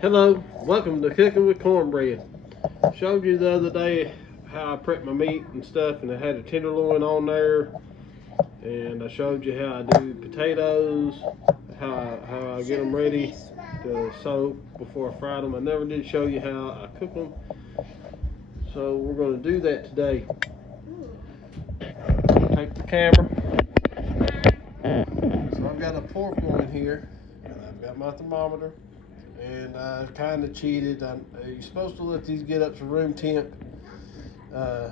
Hello, welcome to Cooking with Cornbread. Showed you the other day how I prep my meat and stuff, and I had a tenderloin on there, and I showed you how I do potatoes, how I get them ready to soak before I fry them. I never did show you how I cook them, so we're going to do that today. Take the camera. So I've got a pork loin here, and I've got my thermometer. And I kind of cheated. You're supposed to let these get up to room temp. Uh,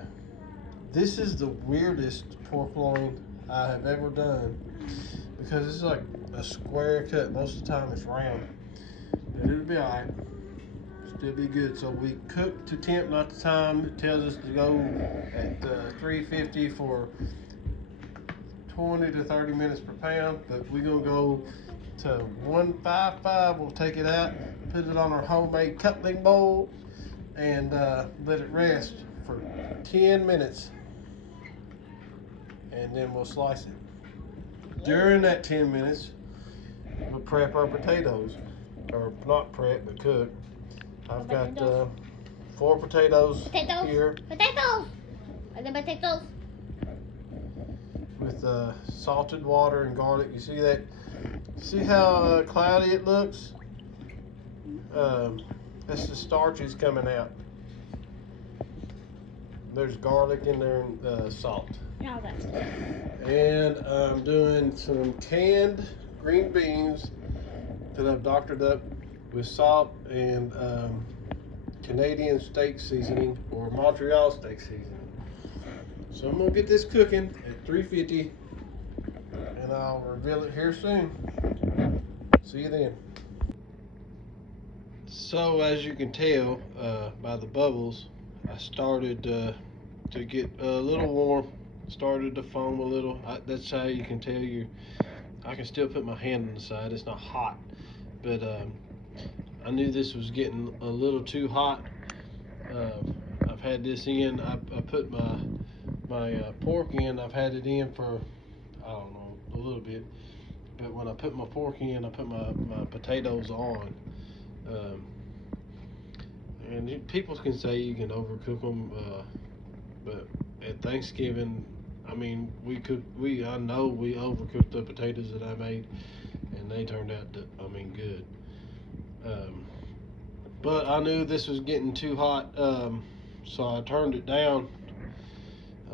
this is the weirdest pork loin I have ever done because it's like a square cut. Most of the time it's round, but it'll be alright. Still be good. So we cook to temp, not the time. It tells us to go at 350 for 20 to 30 minutes per pound, but we're gonna go to 155. We'll take it out, put it on our homemade coupling bowl, and let it rest for 10 minutes, and then we'll slice it. During that 10 minutes, we'll prep our potatoes, or not prep, but cook. I've got 4 potatoes here. Potatoes! Are the potatoes? With salted water and garlic. You see that? See how cloudy it looks? That's the starches coming out. There's garlic in there and salt. No, that's good. And I'm doing some canned green beans that I've doctored up with salt and Canadian steak seasoning or Montreal steak seasoning. So I'm gonna get this cooking at 350, and I'll reveal it here soon. See you then. So as you can tell by the bubbles, I started to get a little warm, started to foam a little. That's how you can tell I can still put my hand on the side. It's not hot, but I knew this was getting a little too hot. I've had this in. I put my pork in. I've had it in for, I don't know, a little bit. But when I put my pork in, I put my potatoes on. And people can say you can overcook them, but at Thanksgiving, I mean, I know we overcooked the potatoes that I made, and they turned out, good. But I knew this was getting too hot, so I turned it down.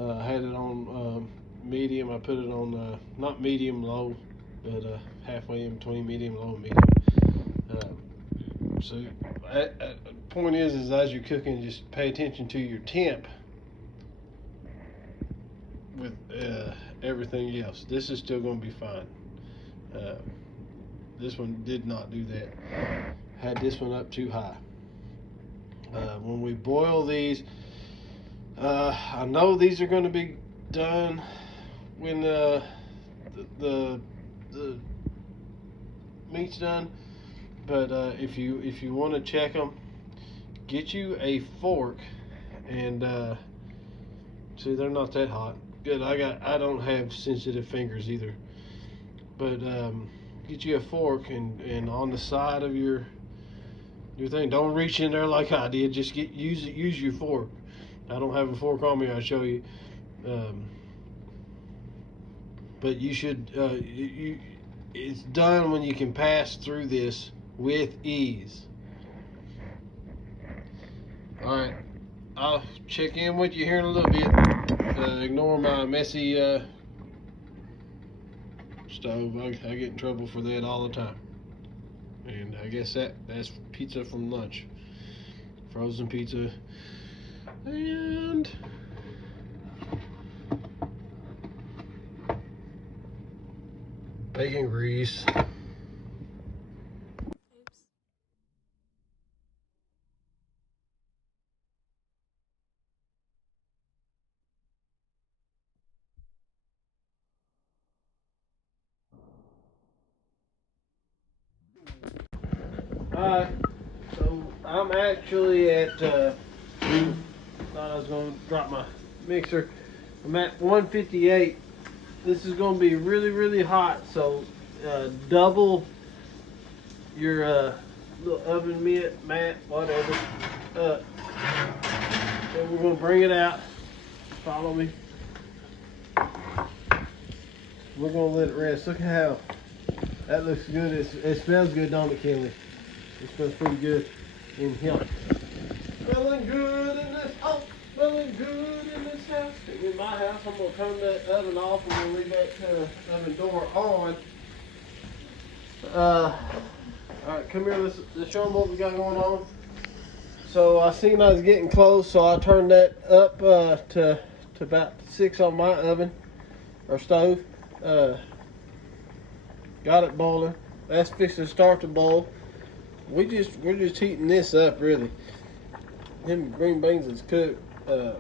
I had it on medium. I put it on not medium low, but halfway in between medium low and medium. So the point is as you're cooking, just pay attention to your temp with everything else. This is still going to be fine. This one did not do that. Had this one up too high. When we boil these, I know these are going to be done when the meat's done, but if you want to check them, get you a fork and see, they're not that hot. Good. I don't have sensitive fingers either, but get you a fork and on the side of your thing. Don't reach in there like I did. Just use your fork. I don't have a fork on me. I'll show you. But you should. It's done when you can pass through this with ease. All right. I'll check in with you here in a little bit. Ignore my messy stove. I get in trouble for that all the time. And I guess that's pizza from lunch. Frozen pizza. And bacon grease. Alright, so I'm actually at, thought I was going to drop my mixer. I'm at 158. This is going to be really, really hot, so double your little oven mitt, mat, whatever. And we're gonna bring it out. Follow me. We're gonna let it rest. Look at how that looks good. It smells good, don't it, Kinley? It smells pretty good in here. Smelling good in this house. Smelling good in this house. In my house, I'm gonna turn that oven off and we'll leave that oven door on. All right, come here. Let's show them what we got going on. So I seen I was getting close, so I turned that up to about 6 on my oven or stove. Got it boiling. That's fixing to start to boil. We're just heating this up, really. Them green beans is cooked. We're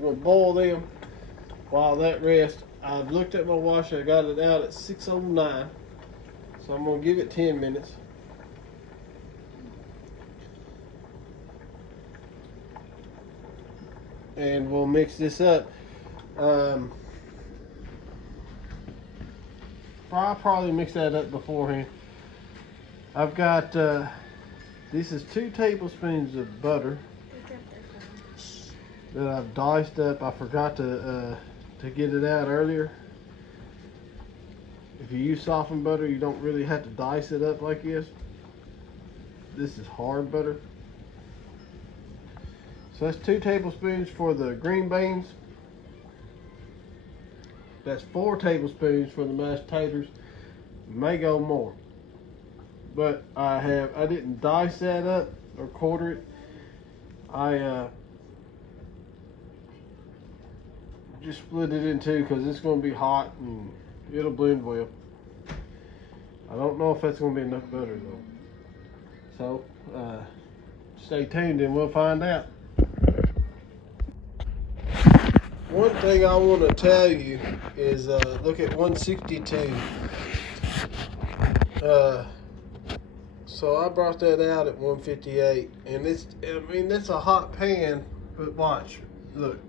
gonna boil them while that rests. I've looked at my washer. I got it out at 6:09, so I'm gonna give it 10 minutes. And we'll mix this up. I'll probably mix that up beforehand. I've got, this is 2 tablespoons of butter that I've diced up. I forgot to get it out earlier. If you use softened butter, you don't really have to dice it up like this. This is hard butter. So that's 2 tablespoons for the green beans. That's 4 tablespoons for the mashed taters. May go more. But I didn't dice that up or quarter it. I just split it in 2 because it's going to be hot and it'll blend well. I don't know if that's going to be enough butter though. So stay tuned and we'll find out. One thing I want to tell you is look at 162. So I brought that out at 158, and that's a hot pan, but watch, look,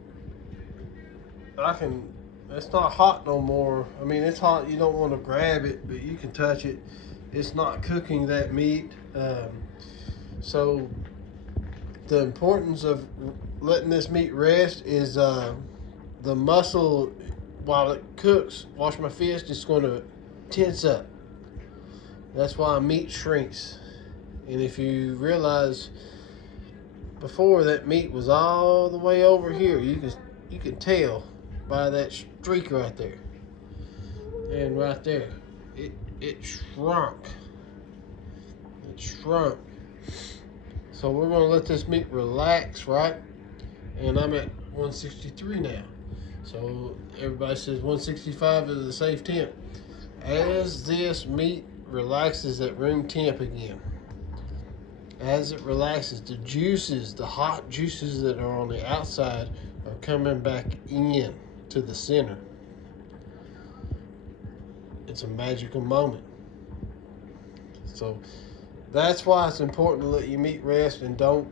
it's not hot no more. I mean, it's hot, you don't want to grab it, but you can touch it. It's not cooking that meat. So the importance of letting this meat rest is the muscle, while it cooks, wash my fist, it's going to tense up. That's why meat shrinks. And if you realize before, that meat was all the way over here, you can tell by that streak right there. And right there, it shrunk. It shrunk. So we're gonna let this meat relax, right? And I'm at 163 now. So everybody says 165 is a safe temp. As this meat relaxes at room temp again, as it relaxes, the juices, the hot juices that are on the outside are coming back in to the center. It's a magical moment. So that's why it's important to let your meat rest, and don't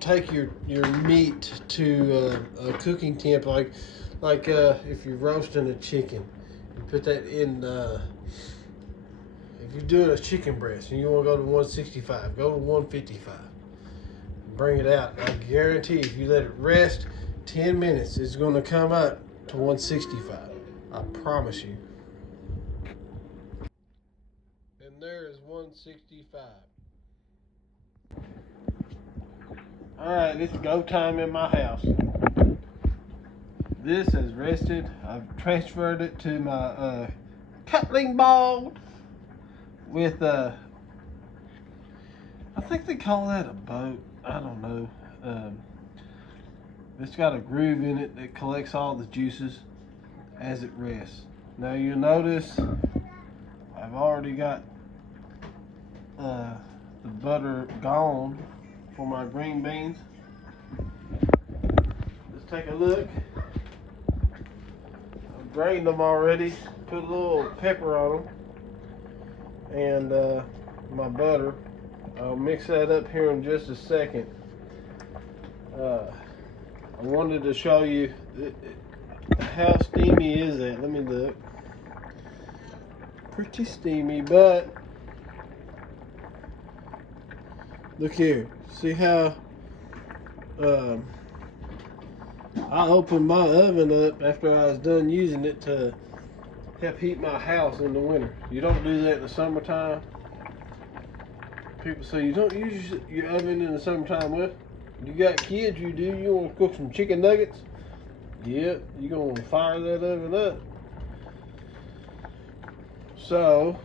take your meat to a cooking temp like if you're roasting a chicken. You put that in. If you're doing a chicken breast and you want to go to 165, go to 155. Bring it out. I guarantee if you let it rest 10 minutes, it's going to come up to 165. I promise you. And there is 165. Alright, it's go time in my house. This has rested. I've transferred it to my cutting board with I think they call that a boat. I don't know. It's got a groove in it that collects all the juices as it rests. Now you'll notice I've already got the butter gone for my green beans. Let's take a look. I've drained them already, put a little pepper on them, and my butter. I'll mix that up here in just a second. I wanted to show you how steamy is that. Let me look. Pretty steamy, but Look here. See how I opened my oven up after I was done using it to help heat my house in the winter. You don't do that in the summertime. People say you don't use your oven in the summertime. Well, you got kids, you do. You want to cook some chicken nuggets? Yep, you're going to fire that oven up. So,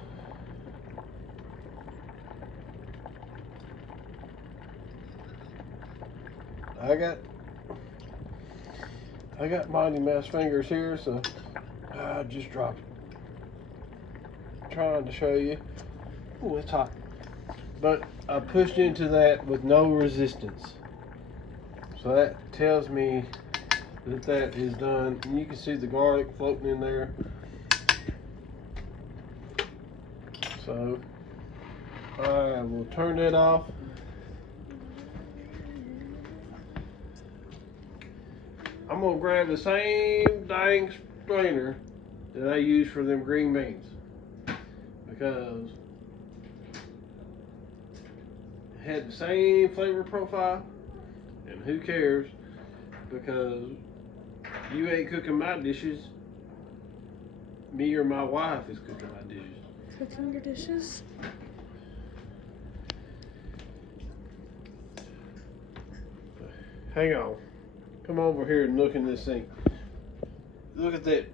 I got Mighty Mouse fingers here, so I just dropped it. Trying to show you. Oh, it's hot. But I pushed into that with no resistance. So that tells me that that is done. And you can see the garlic floating in there. So I will turn that off. I'm gonna grab the same dang strainer that I use for them green beans, because it had the same flavor profile, and who cares, because you ain't cooking my dishes, me or my wife is cooking my dishes. Cooking your dishes? Hang on. Come over here and look in this sink. Look at that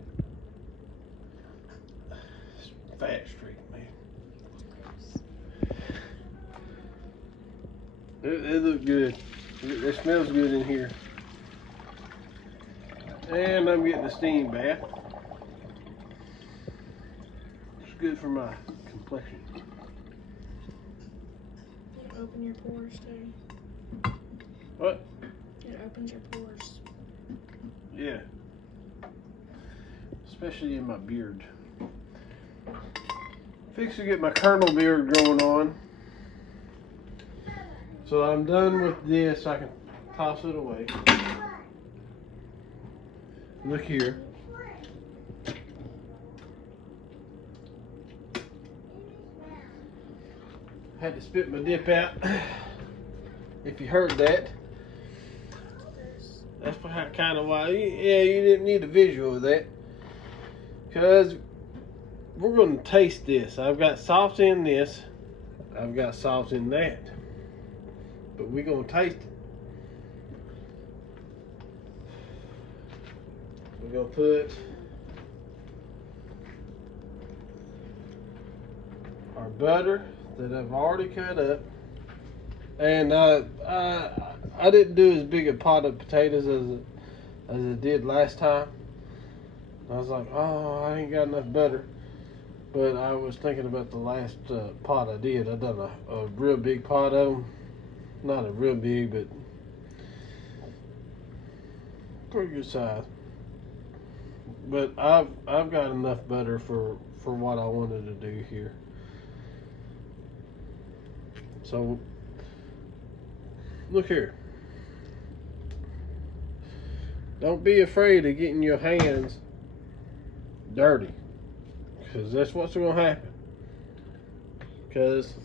fat streak, man. It looks good. It smells good in here. And I'm getting a steam bath. It's good for my complexion. You open your pores too. What? It opens your pores. Yeah. Especially in my beard. Fix to get my kernel beard growing on. So I'm done with this. I can toss it away. Look here. Had to spit my dip out. If you heard that. That's kind of why, yeah, you didn't need a visual of that. Because we're going to taste this. I've got salt in this. I've got salt in that. But we're going to taste it. We're going to put our butter that I've already cut up. And I didn't do as big a pot of potatoes as I did last time. I was like, oh, I ain't got enough butter. But I was thinking about the last pot I did. I done a real big pot of them. Not a real big, but pretty good size. But I've got enough butter for what I wanted to do here. So look here. Don't be afraid of getting your hands dirty, because that's what's going to happen. Because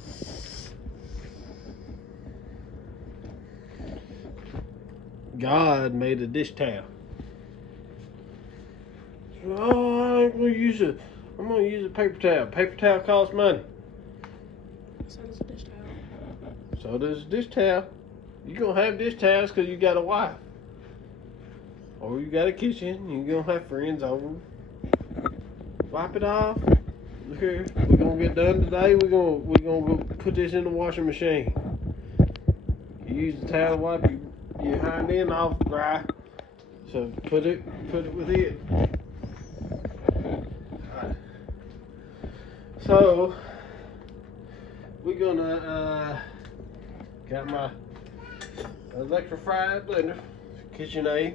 God made a dish towel. So, oh, I ain't gonna use it. I'm gonna use a paper towel. Paper towel costs money. So does a dish towel. So does a dish towel. You're gonna have dish towels because you got a wife, or you got a kitchen. You're gonna have friends over. Wipe it off. Look here. We're gonna get done today. We're gonna go put this in the washing machine. You use the towel to wipe your hind end off dry. So put it with it. Alright. So we're gonna got my electrified blender, KitchenAid.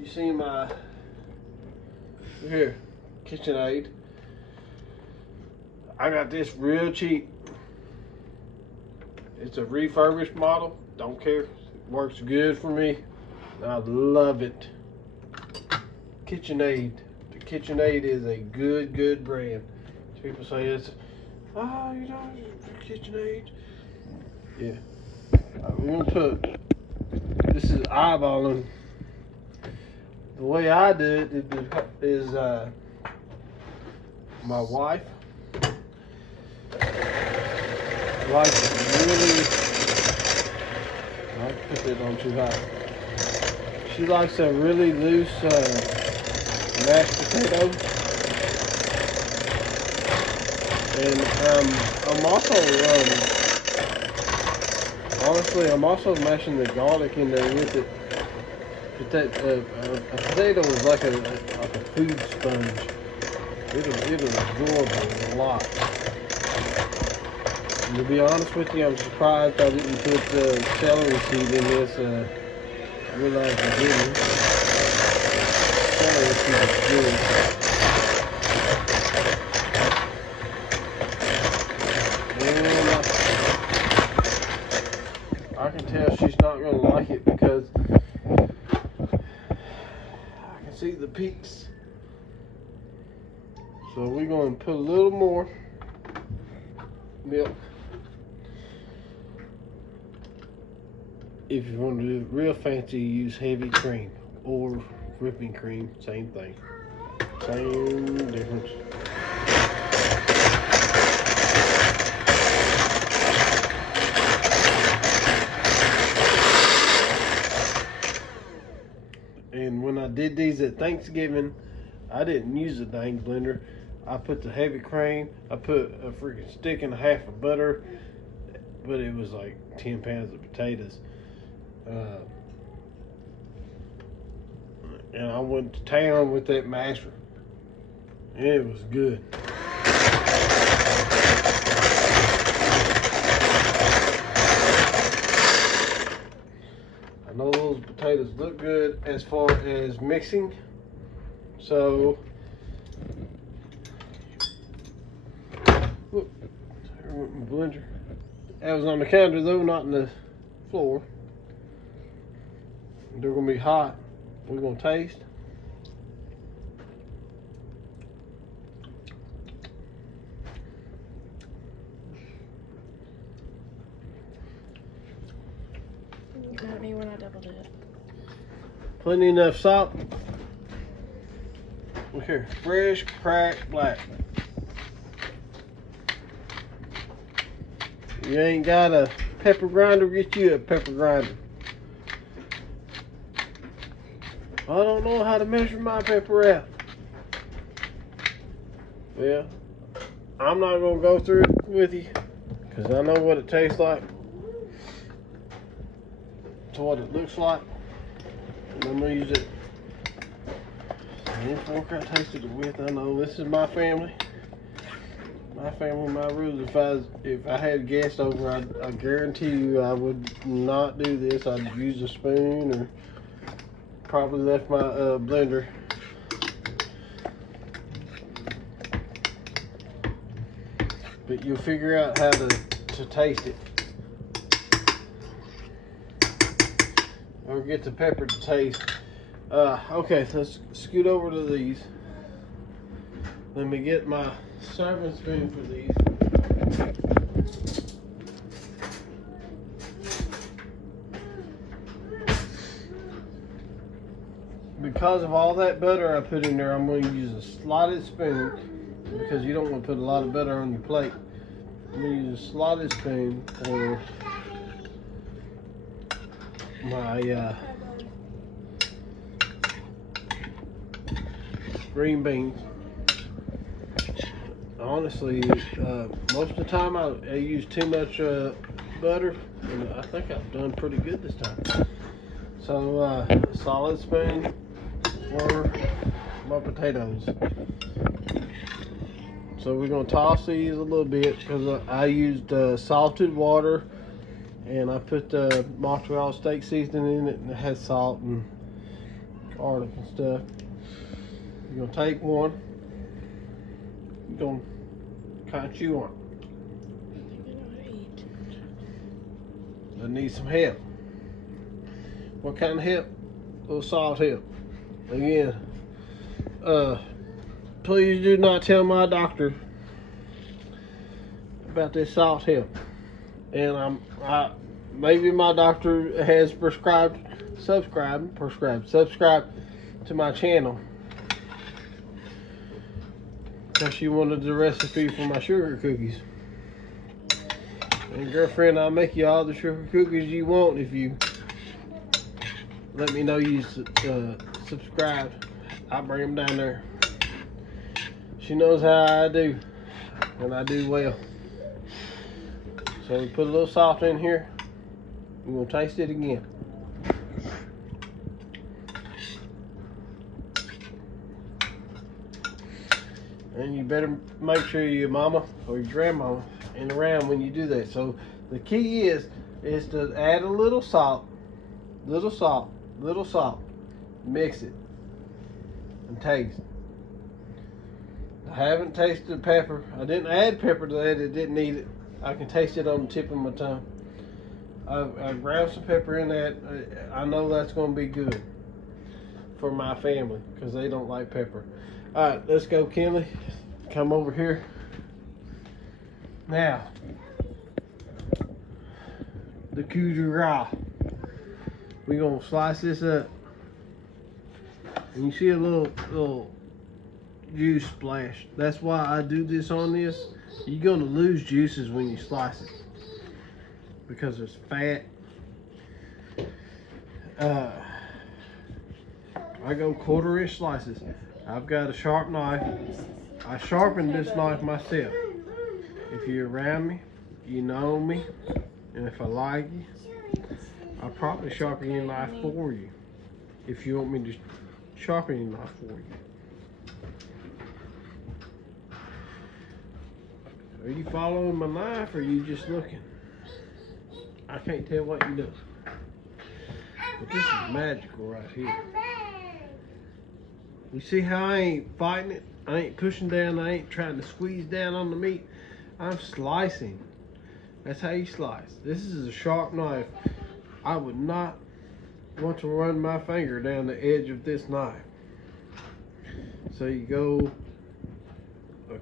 You see my here, KitchenAid. I got this real cheap. It's a refurbished model. Don't care. It works good for me. I love it. KitchenAid. The KitchenAid is a good brand. People say it's, oh, you know, KitchenAid. Yeah. We're gonna put. This is eyeballing. The way I do it is my wife likes really. I'll put it on too high. She likes a really loose mashed potato, and I'm also honestly I'm also mashing the garlic in there with it. But that a potato is like a food sponge. It'll absorb a lot. And to be honest with you, I'm surprised I didn't put celery seed in this. I realized I didn't. Celery seed is good. And I can tell she's not going to like it because I can see the peaks. So we're going to put a little more milk. If you want to do it real fancy, use heavy cream or whipping cream. Same thing. Same difference. And when I did these at Thanksgiving, I didn't use a dang blender. I put the heavy cream. I put a freaking stick and a half of butter, but it was like 10 pounds of potatoes. And I went to town with that masher. It was good. I know those potatoes look good as far as mixing. So, look, there went my blender. That was on the counter though, not in the floor. They're gonna be hot. We're gonna taste. Got me when I doubled it. Plenty enough salt. Look here, fresh cracked black. You ain't got a pepper grinder, get you a pepper grinder. I don't know how to measure my pepper out. Well, I'm not gonna go through it with you because I know what it tastes like. It's what it looks like. And I'm gonna use it. Same fork I tasted it with. I know this is my family. My family, my rules. If I had guests over, I guarantee you I would not do this. I'd use a spoon or probably left my blender. But you'll figure out how to taste it. Or get the pepper to taste. Okay, so let's scoot over to these. Let me get my serving spoon for these. Because of all that butter I put in there, I'm going to use a slotted spoon because you don't want to put a lot of butter on your plate. I'm going to use a slotted spoon for my green beans. Honestly, most of the time I use too much butter, and I think I've done pretty good this time. So, a solid spoon for my potatoes. So we're going to toss these a little bit because I used salted water, and I put the mozzarella steak seasoning in it, and it has salt and garlic and stuff. You're going to take one. You're going to kind of chew on it. I need some help. What kind of help? A little salt help. Again, please do not tell my doctor about this salt help. And maybe my doctor has subscribed to my channel because she wanted the recipe for my sugar cookies. And girlfriend, I'll make you all the sugar cookies you want if you let me know you subscribe. I'll bring them down there. She knows how I do, and I do well. So we put a little salt in here. We're gonna taste it again. And you better make sure your mama or your grandmama is around when you do that. So the key is to add a little salt, little salt. Mix it and taste. I haven't tasted pepper. I didn't add pepper to that. It didn't need it. I can taste it on the tip of my tongue. I grabbed some pepper in that. I know that's going to be good for my family because they don't like pepper. All right, let's go, Kinley. Come over here. Now, the coup de grace. We're going to slice this up. And you see a little juice splash. That's why I do this on this. You're going to lose juices when you slice it because there's fat. I go 1/4-inch slices. I've got a sharp knife. I sharpened this knife myself. If you're around me, you know me, and if I like you, I'll probably sharpen your knife for you. If you want me to sharpen your knife for you. Are you following my knife or are you just looking? I can't tell what you do. But this is magical right here. You see how I ain't fighting it? I ain't pushing down, I ain't trying to squeeze down on the meat. I'm slicing. That's how you slice. This is a sharp knife. I would not want to run my finger down the edge of this knife. So you go a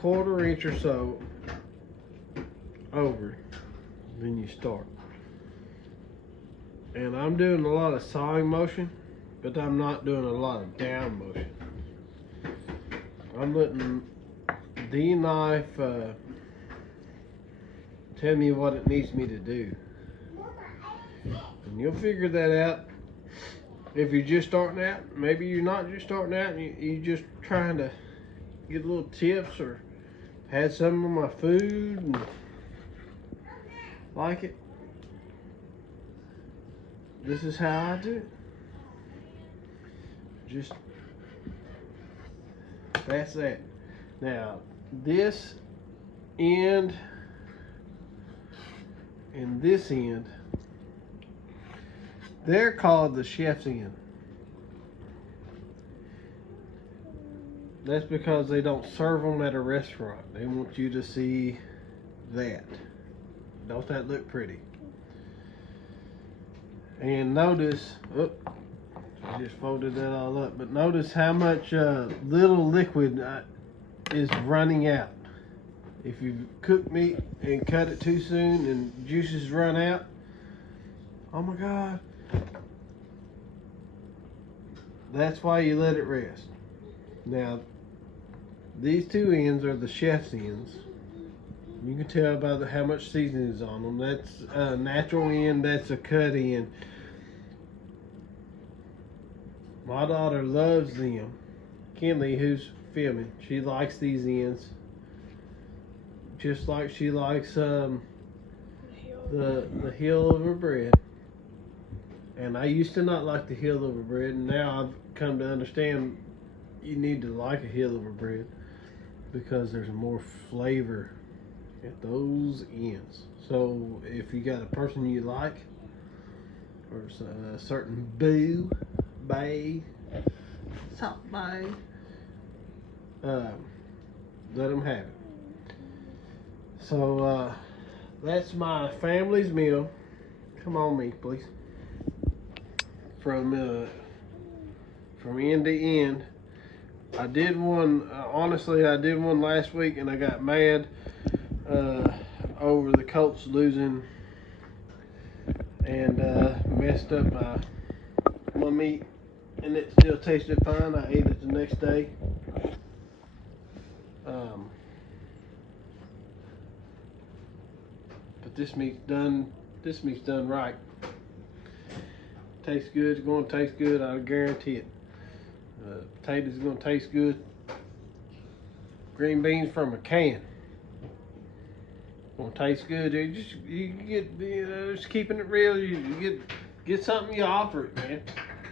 1/4-inch or so over, then you start. And I'm doing a lot of sawing motion, but I'm not doing a lot of down motion. I'm letting the knife tell me what it needs me to do. And you'll figure that out if you're just starting out. Maybe you're not just starting out and you're just trying to get little tips or had some of my food and like it. This is how I do it. Just that's that. Now this end and this end, they're called the chef's end. That's because they don't serve them at a restaurant. They want you to see that. Don't that look pretty? And notice, I just folded that all up, but notice how much little liquid is running out. If you cook meat and cut it too soon and juices run out, oh my God. That's why you let it rest. Now, these two ends are the chef's ends. You can tell by how much seasoning is on them. That's a natural end, that's a cut end. My daughter loves them. Kinley, who's filming, she likes these ends. Just like she likes the heel of her bread. And I used to not like the heel of her bread, and now I've come to understand you need to like a heel of her bread because there's more flavor at those ends. So if you got a person you like, or a certain bae, let them have it. So that's my family's meal. Come on, me, please. From end to end. I did one. Honestly, I did one last week, and I got mad over the Colts losing and messed up my meat, and it still tasted fine. I ate it the next day. But this meat's done. This meat's done right. Tastes good. It's going to taste good. I guarantee it. Potatoes going to taste good. Green beans from a can. Gonna taste good, dude. You get, just keeping it real. You get something, you offer it, man.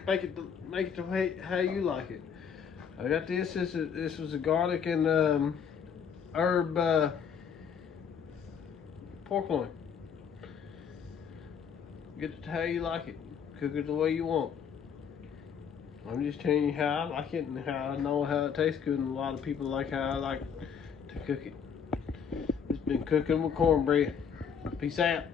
Make it the way how you like it. I got this. This was a garlic and herb pork loin. Get it how you like it. Cook it the way you want. I'm just telling you how I like it and how I know how it tastes good, and a lot of people like how I like to cook it. It's been cooking with cornbread. Peace out.